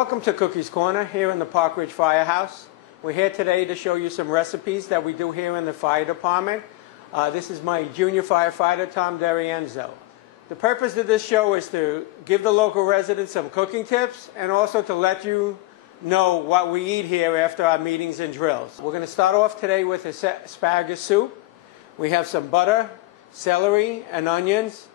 Welcome to Cookie's Corner here in the Park Ridge Firehouse. We're here today to show you some recipes that we do here in the fire department. This is my junior firefighter, Tom Derienzo. The purpose of this show is to give the local residents some cooking tips and also to let you know what we eat here after our meetings and drills. We're going to start off today with asparagus soup. We have some butter, celery, and onions,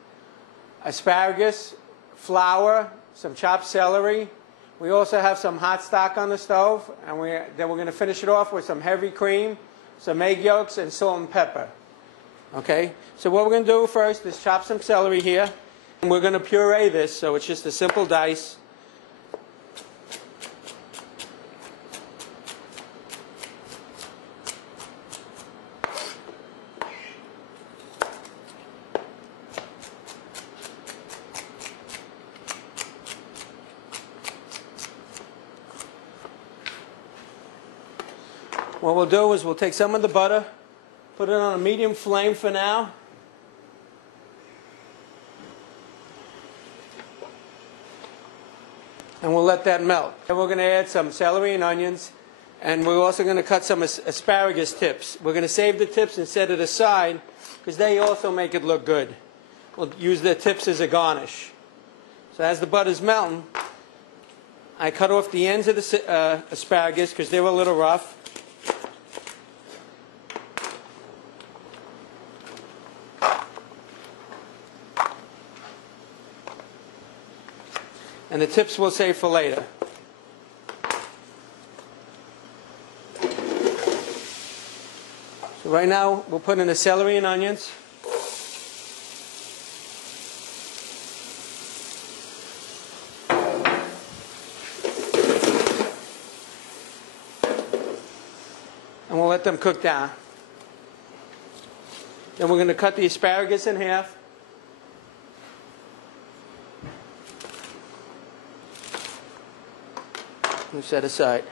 asparagus, flour, some chopped celery. We also have some hot stock on the stove, and then we're going to finish it off with some heavy cream, some egg yolks, and salt and pepper. Okay, so what we're going to do first is chop some celery here, and we're going to puree this, so it's just a simple dice. What we'll do is we'll take some of the butter, put it on a medium flame for now. And we'll let that melt. Then we're going to add some celery and onions, and we're also going to cut some asparagus tips. We're going to save the tips and set it aside because they also make it look good. We'll use the tips as a garnish. So as the butter's melting, I cut off the ends of the asparagus because they were a little rough. And the tips we'll save for later. So right now we'll put in the celery and onions. And we'll let them cook down. Then we're going to cut the asparagus in half. Set aside.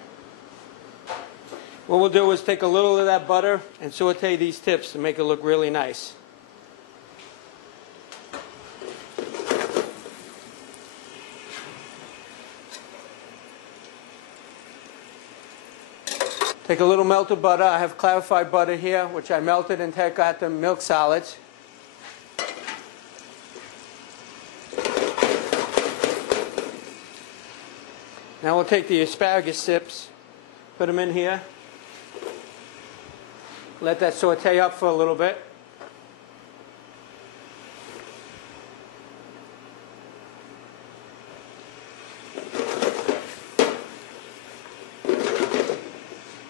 What we'll do is take a little of that butter and saute these tips to make it look really nice. Take a little melted butter. I have clarified butter here, which I melted and take out the milk solids. Now we'll take the asparagus tips, put them in here, let that saute up for a little bit.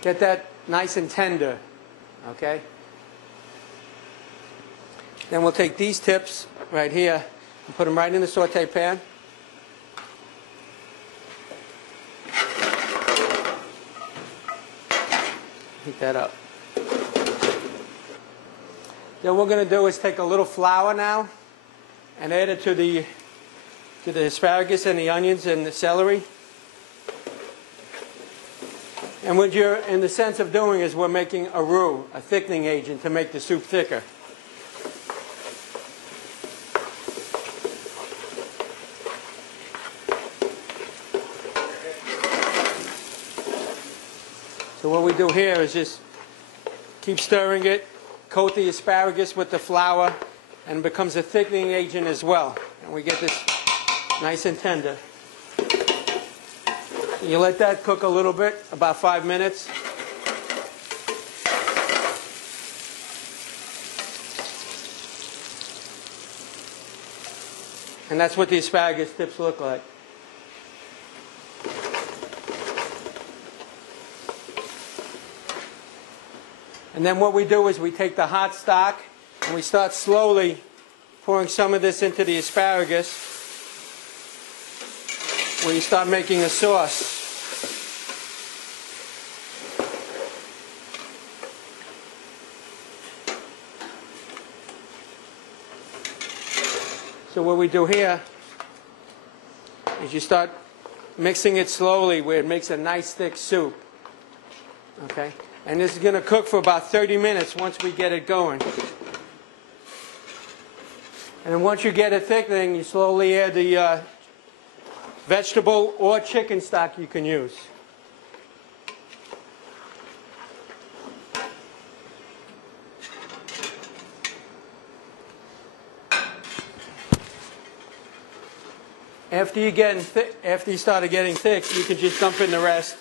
Get that nice and tender, okay? Then we'll take these tips right here and put them right in the saute pan. Heat that up. Then what we're going to do is take a little flour now and add it to the asparagus and the onions and the celery. And what you're in the sense of doing is we're making a roux, a thickening agent to make the soup thicker. So what we do here is just keep stirring it, coat the asparagus with the flour, and it becomes a thickening agent as well. And we get this nice and tender. You let that cook a little bit, about 5 minutes. And that's what the asparagus tips look like. And then what we do is we take the hot stock and we start slowly pouring some of this into the asparagus where you start making a sauce. So what we do here is you start mixing it slowly where it makes a nice thick soup. Okay? And this is going to cook for about 30 minutes once we get it going. And then once you get it thickening, you slowly add the vegetable or chicken stock you can use. After you started getting thick, you can just dump in the rest.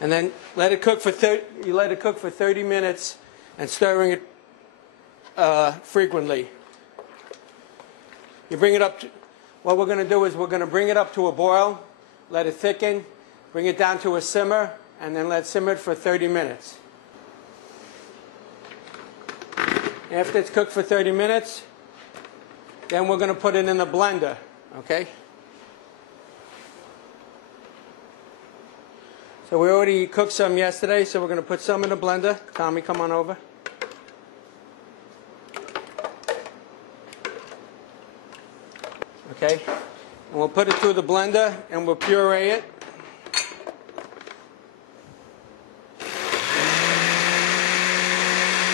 And then let it cook for 30 minutes and stirring it frequently. You bring it up to, what we're going to do is we're going to bring it up to a boil, let it thicken, bring it down to a simmer, and then let it simmer for 30 minutes. After it's cooked for 30 minutes, then we're going to put it in the blender, okay? So we already cooked some yesterday, so we're going to put some in the blender. Tommy, come on over. Okay, and we'll put it through the blender and we'll puree it.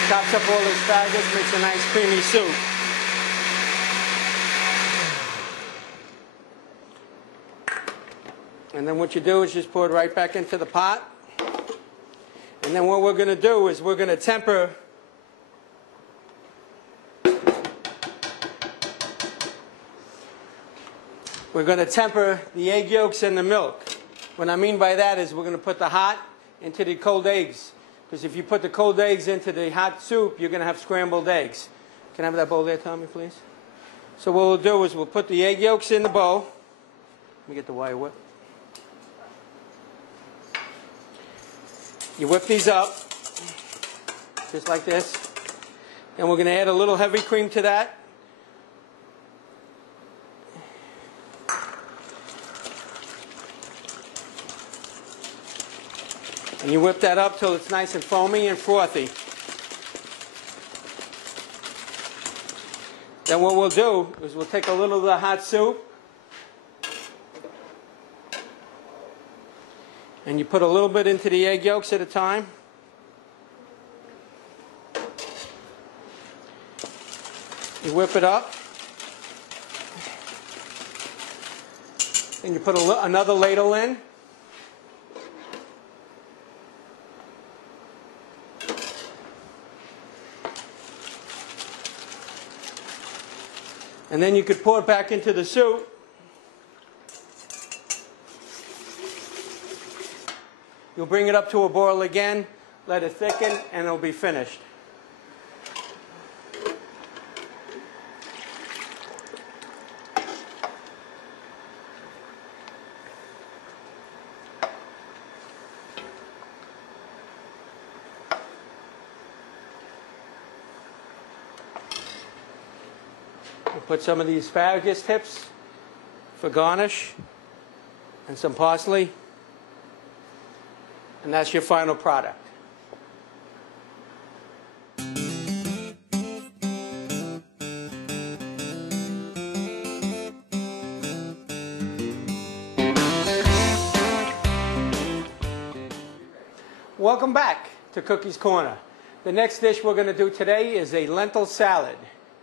Chops up all the asparagus, makes a nice creamy soup. And then what you do is just pour it right back into the pot. And then what we're going to do is we're going to temper the egg yolks and the milk. What I mean by that is we're going to put the hot into the cold eggs. Because if you put the cold eggs into the hot soup, you're going to have scrambled eggs. Can I have that bowl there, Tommy, please? So what we'll do is we'll put the egg yolks in the bowl. Let me get the wire whip. You whip these up, just like this. And we're going to add a little heavy cream to that. And you whip that up till it's nice and foamy and frothy. Then what we'll do is we'll take a little of the hot soup and you put a little bit into the egg yolks at a time. You whip it up. And you put another ladle in. And then you could pour it back into the soup. You'll bring it up to a boil again, let it thicken, and it'll be finished. We'll put some of the asparagus tips for garnish and some parsley. And that's your final product. Welcome back to Cookie's Corner. The next dish we're going to do today is a lentil salad.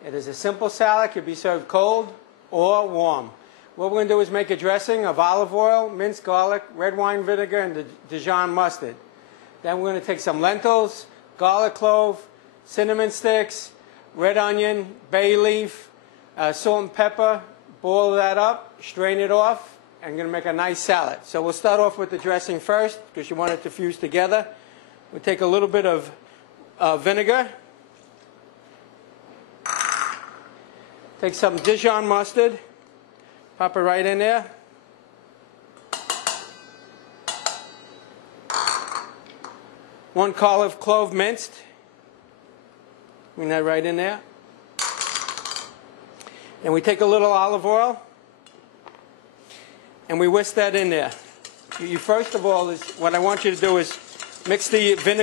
It is a simple salad, could be served cold or warm. What we're going to do is make a dressing of olive oil, minced garlic, red wine vinegar, and Dijon mustard. Then we're going to take some lentils, garlic clove, cinnamon sticks, red onion, bay leaf, salt and pepper, boil that up, strain it off, and going to make a nice salad. So we'll start off with the dressing first because you want it to fuse together. We'll take a little bit of vinegar. Take some Dijon mustard. Pop it right in there. One clove minced. Bring that right in there. And we take a little olive oil and we whisk that in there. You first of all, what I want you to do is mix the vinegar